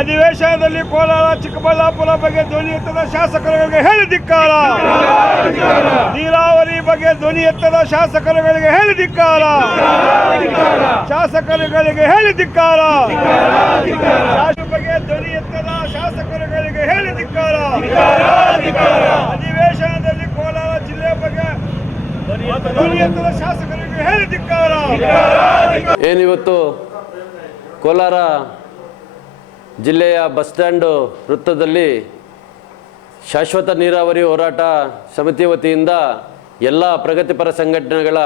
ಅಧಿವೇಶನದಲ್ಲಿ ಕೋಲಾರ, ಚಿಕ್ಕಬಳ್ಳಾಪುರ ಬಗ್ಗೆ ಧ್ವನಿ ಎತ್ತದ ಶಾಸಕರುಗಳಿಗೆ ಹೇಳಿ ಧಿಕ್ಕಾರ. ನೀರಾವರಿ ಬಗ್ಗೆ ಧ್ವನಿ ಎತ್ತದ ಶಾಸಕರುಗಳಿಗೆ ಹೇಳಿ ಧಿಕ್ಕಾರ. ಶಾಸಕರುಗಳಿಗೆ ಹೇಳಿ ಧಿಕ್ಕಾರ. ಬಗ್ಗೆ ಧ್ವನಿ ಎತ್ತದ ಶಾಸಕರುಗಳಿಗೆ ಹೇಳಿ ಧಿಕ್ಕಾರ. ಅಧಿವೇಶನದಲ್ಲಿ ಕೋಲಾರ ಜಿಲ್ಲೆ ಬಗ್ಗೆ ಧ್ವನಿ ಎತ್ತದ ಶಾಸಕರಿಗೆ ಹೇಳಿ ಧಿಕ್ಕಾರ. ಏನಿವತ್ತು? ಕೋಲಾರ ಜಿಲ್ಲೆಯ ಬಸ್ ಸ್ಟ್ಯಾಂಡು ವೃತ್ತದಲ್ಲಿ ಶಾಶ್ವತ ನೀರಾವರಿ ಹೋರಾಟ ಸಮಿತಿ ವತಿಯಿಂದ ಎಲ್ಲ ಪ್ರಗತಿಪರ ಸಂಘಟನೆಗಳ,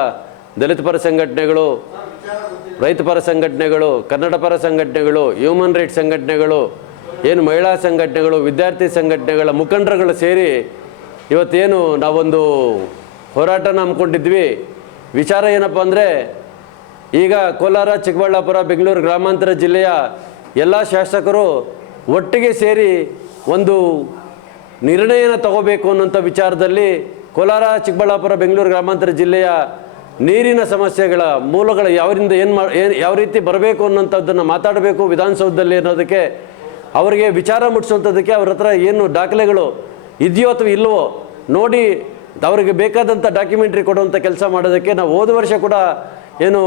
ದಲಿತ ಪರ ಸಂಘಟನೆಗಳು, ರೈತ ಪರ ಸಂಘಟನೆಗಳು, ಕನ್ನಡ ಪರ ಸಂಘಟನೆಗಳು ಹ್ಯೂಮನ್ ರೈಟ್ಸ್ ಸಂಘಟನೆಗಳು, ಏನು ಮಹಿಳಾ ಸಂಘಟನೆಗಳು, ವಿದ್ಯಾರ್ಥಿ ಸಂಘಟನೆಗಳ ಮುಖಂಡರುಗಳು ಸೇರಿ ಇವತ್ತೇನು ನಾವೊಂದು ಹೋರಾಟನ ಹಮ್ಮಿಕೊಂಡಿದ್ವಿ. ವಿಚಾರ ಏನಪ್ಪ ಅಂದರೆ, ಈಗ ಕೋಲಾರ, ಚಿಕ್ಕಬಳ್ಳಾಪುರ, ಬೆಂಗಳೂರು ಗ್ರಾಮಾಂತರ ಜಿಲ್ಲೆಯ ಎಲ್ಲ ಶಾಸಕರು ಒಟ್ಟಿಗೆ ಸೇರಿ ಒಂದು ನಿರ್ಣಯನ ತಗೋಬೇಕು ಅನ್ನೋಂಥ ವಿಚಾರದಲ್ಲಿ ಕೋಲಾರ, ಚಿಕ್ಕಬಳ್ಳಾಪುರ, ಬೆಂಗಳೂರು ಗ್ರಾಮಾಂತರ ಜಿಲ್ಲೆಯ ನೀರಿನ ಸಮಸ್ಯೆಗಳ ಮೂಲಗಳು ಯಾವರಿಂದ ಏನು ಮಾ, ಏನು ಯಾವ ರೀತಿ ಬರಬೇಕು ಅನ್ನೋಂಥದ್ದನ್ನು ಮಾತಾಡಬೇಕು ವಿಧಾನಸೌಧದಲ್ಲಿ ಅನ್ನೋದಕ್ಕೆ ಅವರಿಗೆ ವಿಚಾರ ಮುಟ್ಟಿಸುವಂಥದ್ದಕ್ಕೆ ಅವ್ರ ಹತ್ರ ಏನು ದಾಖಲೆಗಳು ಇದೆಯೋ ಅಥವಾ ಇಲ್ಲವೋ ನೋಡಿ ಅವರಿಗೆ ಬೇಕಾದಂಥ ಡಾಕ್ಯುಮೆಂಟ್ರಿ ಕೊಡುವಂಥ ಕೆಲಸ ಮಾಡೋದಕ್ಕೆ ನಾವು ಹೋದ ವರ್ಷ ಕೂಡ ಏನು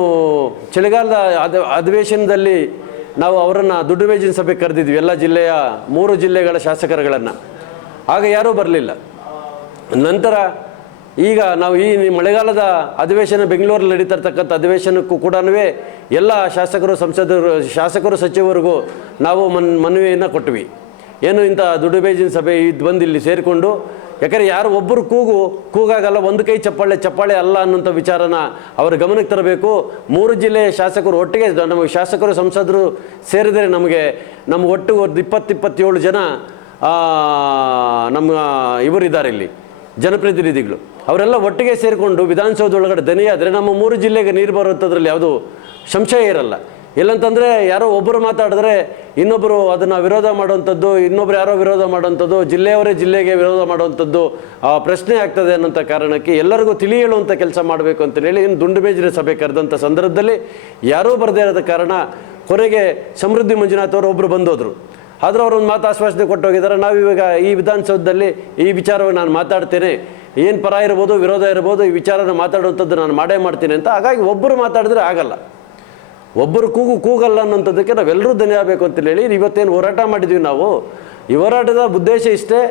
ಚಳಿಗಾಲದ ಅಧ ಅಧಿವೇಶನದಲ್ಲಿ ನಾವು ಅವರನ್ನು ದುಡ್ಡು ಮೇಜಿನ ಸಭೆಗೆ ಕರೆದಿದ್ವಿ ಎಲ್ಲ ಜಿಲ್ಲೆಯ ಮೂರು ಜಿಲ್ಲೆಗಳ ಶಾಸಕರುಗಳನ್ನು. ಆಗ ಯಾರೂ ಬರಲಿಲ್ಲ. ನಂತರ ಈಗ ನಾವು ಈ ಮಳೆಗಾಲದ ಅಧಿವೇಶನ ಬೆಂಗಳೂರಲ್ಲಿ ನಡೀತಾ ಇರ್ತಕ್ಕಂಥ ಅಧಿವೇಶನಕ್ಕೂ ಕೂಡ ಎಲ್ಲ ಶಾಸಕರು, ಸಂಸದರು, ಶಾಸಕರು ಸಚಿವರಿಗೂ ನಾವು ಮನ್ ಮನವಿಯನ್ನು ಕೊಟ್ವಿ. ಏನು ಇಂಥ ದುಡ್ಡು ಬೇಜಿನ ಸಭೆ ಇದು ಬಂದು ಇಲ್ಲಿ ಸೇರಿಕೊಂಡು ಯಾಕಂದರೆ ಯಾರು ಒಬ್ಬರು ಕೂಗು, ಕೂಗಾಗಲ್ಲ, ಒಂದು ಕೈ ಚಪ್ಪಾಳೆ ಚಪ್ಪಾಳೆ ಅಲ್ಲ ಅನ್ನೋಂಥ ವಿಚಾರನ ಅವರ ಗಮನಕ್ಕೆ ತರಬೇಕು. ಮೂರು ಜಿಲ್ಲೆಯ ಶಾಸಕರು ಒಟ್ಟಿಗೆ ನಮ್ಮ ಶಾಸಕರು, ಸಂಸದರು ಸೇರಿದರೆ ನಮಗೆ, ನಮ್ಮ ಒಟ್ಟು ಒಂದು ಇಪ್ಪತ್ತು ಇಪ್ಪತ್ತೇಳು ಜನ ನಮ್ಮ ಇವರಿದ್ದಾರೆ ಇಲ್ಲಿ, ಜನಪ್ರತಿನಿಧಿಗಳು. ಅವರೆಲ್ಲ ಒಟ್ಟಿಗೆ ಸೇರಿಕೊಂಡು ವಿಧಾನಸೌಧದೊಳಗಡೆ ದನಿಯಾದರೆ ನಮ್ಮ ಮೂರು ಜಿಲ್ಲೆಗೆ ನೀರು ಬರುವಂಥದ್ರಲ್ಲಿ ಯಾವುದು ಸಂಶಯ ಇರಲ್ಲ. ಇಲ್ಲಂತಂದರೆ ಯಾರೋ ಒಬ್ಬರು ಮಾತಾಡಿದ್ರೆ ಇನ್ನೊಬ್ಬರು ಅದನ್ನು ವಿರೋಧ ಮಾಡುವಂಥದ್ದು, ಇನ್ನೊಬ್ರು ಯಾರೋ ವಿರೋಧ ಮಾಡುವಂಥದ್ದು, ಜಿಲ್ಲೆಯವರೇ ಜಿಲ್ಲೆಗೆ ವಿರೋಧ ಮಾಡುವಂಥದ್ದು ಪ್ರಶ್ನೆ ಆಗ್ತದೆ ಅನ್ನೋಂಥ ಕಾರಣಕ್ಕೆ ಎಲ್ಲರಿಗೂ ತಿಳಿ ಹೇಳುವಂಥ ಕೆಲಸ ಮಾಡಬೇಕು ಅಂತ ಹೇಳಿ ಇನ್ನು ದುಂಡು ಮೇಜಿನ ಸಭೆ ಕರೆದಂಥ ಸಂದರ್ಭದಲ್ಲಿ ಯಾರೂ ಬರದೇ ಇರೋದ ಕಾರಣ ಕೊನೆಗೆ ಸಮೃದ್ಧಿ ಮಂಜುನಾಥ್ ಅವರು ಒಬ್ಬರು ಬಂದೋದ್ರು. ಆದರೂ ಅವರೊಂದು ಮಾತು ಆಶ್ವಾಸನೆ ಕೊಟ್ಟು ಹೋಗಿದ್ದಾರೆ. ನಾವು ಇವಾಗ ಈ ವಿಧಾನಸೌಧದಲ್ಲಿ ಈ ವಿಚಾರವನ್ನು ನಾನು ಮಾತಾಡ್ತೇನೆ. ಏನು ಪರ ಇರ್ಬೋದು, ವಿರೋಧ ಇರ್ಬೋದು, ಈ ವಿಚಾರನ ಮಾತಾಡುವಂಥದ್ದು ನಾನು ಮಾಡೇ ಮಾಡ್ತೀನಿ ಅಂತ. ಹಾಗಾಗಿ ಒಬ್ಬರು ಮಾತಾಡಿದ್ರೆ ಆಗಲ್ಲ. ಒಬ್ಬರು ಕೂಗು ಕೂಗಲ್ಲ ಅನ್ನೋಂಥದ್ದಕ್ಕೆ ನಾವೆಲ್ಲರೂ ಆಗಬೇಕು ಅಂತ ಹೇಳಿ ಇವತ್ತೇನು ಹೋರಾಟ ಮಾಡಿದ್ವಿ ನಾವು. ಈ ಹೋರಾಟದ ಉದ್ದೇಶ ಇಷ್ಟೇ,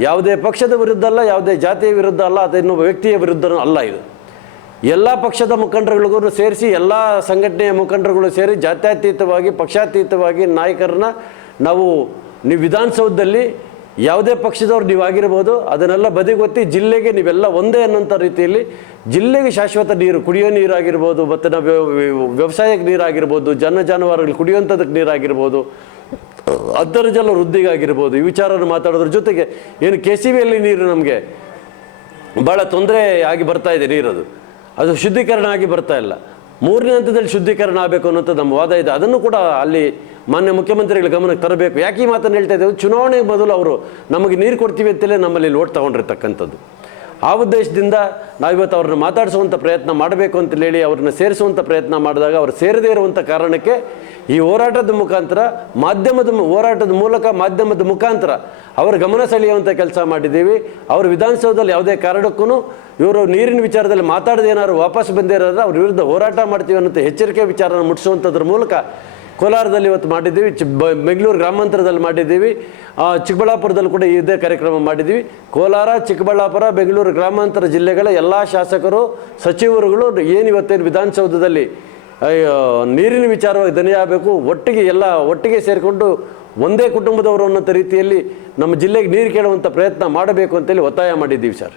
ಯಾವುದೇ ಪಕ್ಷದ ವಿರುದ್ಧ ಅಲ್ಲ, ಯಾವುದೇ ಜಾತಿಯ ವಿರುದ್ಧ ಅಲ್ಲ ಅದು ಇನ್ನೊಬ್ಬ ವ್ಯಕ್ತಿಯ ವಿರುದ್ಧ ಅಲ್ಲ ಇದು. ಎಲ್ಲ ಪಕ್ಷದ ಮುಖಂಡರುಗಳಿಗೂ ಸೇರಿಸಿ, ಎಲ್ಲ ಸಂಘಟನೆಯ ಮುಖಂಡರುಗಳು ಸೇರಿ ಜಾತ್ಯತೀತವಾಗಿ, ಪಕ್ಷಾತೀತವಾಗಿ ನಾಯಕರನ್ನ ನಾವು, ನೀವು ವಿಧಾನಸೌಧದಲ್ಲಿ ಯಾವುದೇ ಪಕ್ಷದವ್ರು ನೀವು ಆಗಿರ್ಬೋದು ಅದನ್ನೆಲ್ಲ ಬದಿಗೊತ್ತಿ ಜಿಲ್ಲೆಗೆ ನೀವೆಲ್ಲ ಒಂದೇ ಅನ್ನೋಂಥ ರೀತಿಯಲ್ಲಿ ಜಿಲ್ಲೆಗೆ ಶಾಶ್ವತ ನೀರು, ಕುಡಿಯೋ ನೀರಾಗಿರ್ಬೋದು, ಮತ್ತು ನಾವು ವ್ಯವಸಾಯಕ್ಕೆ ನೀರಾಗಿರ್ಬೋದು, ಜನ ಜಾನುವಾರುಗಳು ಕುಡಿಯುವಂಥದ್ದಕ್ಕೆ ನೀರಾಗಿರ್ಬೋದು ಅಂತರ್ಜಲ ವೃದ್ಧಿಗಾಗಿರ್ಬೋದು, ಈ ವಿಚಾರನ ಮಾತಾಡೋದ್ರ ಜೊತೆಗೆ ಏನು ಕೆ ಸಿ ಬಿಯಲ್ಲಿ ನೀರು ನಮಗೆ ಭಾಳ ತೊಂದರೆ ಆಗಿ ಬರ್ತಾ ಇದೆ ನೀರದು. ಅದು ಶುದ್ಧೀಕರಣ ಆಗಿ ಬರ್ತಾ ಇಲ್ಲ. ಮೂರನೇ ಹಂತದಲ್ಲಿ ಶುದ್ಧೀಕರಣ ಆಗಬೇಕು ಅನ್ನೋಂಥ ನಮ್ಮ ವಾದ ಇದೆ. ಅದನ್ನು ಕೂಡ ಅಲ್ಲಿ ಮಾನ್ಯ ಮುಖ್ಯಮಂತ್ರಿಗಳ ಗಮನಕ್ಕೆ ತರಬೇಕು. ಯಾಕೆ ಈ ಮಾತನ್ನು ಹೇಳ್ತಾ ಇದ್ದೇವೆ? ಚುನಾವಣೆ ಬದಲು ಅವರು ನಮಗೆ ನೀರು ಕೊಡ್ತೀವಿ ಅಂತಲೇ ನಮ್ಮಲ್ಲಿ ಲೋಟ್ ತಗೊಂಡಿರ್ತಕ್ಕಂಥದ್ದು. ಆ ಉದ್ದೇಶದಿಂದ ನಾವಿವತ್ತು ಅವ್ರನ್ನ ಮಾತಾಡಿಸುವಂಥ ಪ್ರಯತ್ನ ಮಾಡಬೇಕು ಅಂತ ಹೇಳಿ ಅವ್ರನ್ನ ಸೇರಿಸುವಂಥ ಪ್ರಯತ್ನ ಮಾಡಿದಾಗ ಅವರು ಸೇರದೇ ಇರುವಂಥ ಕಾರಣಕ್ಕೆ ಈ ಹೋರಾಟದ ಮುಖಾಂತರ, ಮಾಧ್ಯಮದ ಹೋರಾಟದ ಮೂಲಕ ಮಾಧ್ಯಮದ ಮುಖಾಂತರ ಅವರ ಗಮನ ಸೆಳೆಯುವಂಥ ಕೆಲಸ ಮಾಡಿದ್ದೀವಿ. ಅವರು ವಿಧಾನಸೌಧದಲ್ಲಿ ಯಾವುದೇ ಕಾರಣಕ್ಕೂ ಇವರು ನೀರಿನ ವಿಚಾರದಲ್ಲಿ ಮಾತಾಡದೇನಾದ್ರು ವಾಪಸ್ ಬಂದಿರೋದ್ರೆ ಅವ್ರ ವಿರುದ್ಧ ಹೋರಾಟ ಮಾಡ್ತೀವಿ ಅನ್ನೋಂಥ ಎಚ್ಚರಿಕೆ ವಿಚಾರನ ಮುಟ್ಟಿಸುವಂಥದ್ರ ಮೂಲಕ ಕೋಲಾರದಲ್ಲಿ ಇವತ್ತು ಮಾಡಿದ್ದೀವಿ, ಚಿ ಬೆಂಗಳೂರು ಗ್ರಾಮಾಂತರದಲ್ಲಿ ಮಾಡಿದ್ದೀವಿ ಚಿಕ್ಕಬಳ್ಳಾಪುರದಲ್ಲಿ ಕೂಡ ಇದೇ ಕಾರ್ಯಕ್ರಮ ಮಾಡಿದ್ದೀವಿ. ಕೋಲಾರ, ಚಿಕ್ಕಬಳ್ಳಾಪುರ, ಬೆಂಗಳೂರು ಗ್ರಾಮಾಂತರ ಜಿಲ್ಲೆಗಳ ಎಲ್ಲ ಶಾಸಕರು, ಸಚಿವರುಗಳು ಏನು ಇವತ್ತೇನು ವಿಧಾನಸೌಧದಲ್ಲಿ ನೀರಿನ ವಿಚಾರವಾಗಿ ದನಿಯಾಗಬೇಕು ಒಟ್ಟಿಗೆ ಎಲ್ಲ, ಒಟ್ಟಿಗೆ ಸೇರಿಕೊಂಡು ಒಂದೇ ಕುಟುಂಬದವರು ಅನ್ನೋಂಥ ರೀತಿಯಲ್ಲಿ ನಮ್ಮ ಜಿಲ್ಲೆಗೆ ನೀರು ಕೇಳುವಂಥ ಪ್ರಯತ್ನ ಮಾಡಬೇಕು ಅಂತೇಳಿ ಒತ್ತಾಯ ಮಾಡಿದ್ದೀವಿ ಸರ್.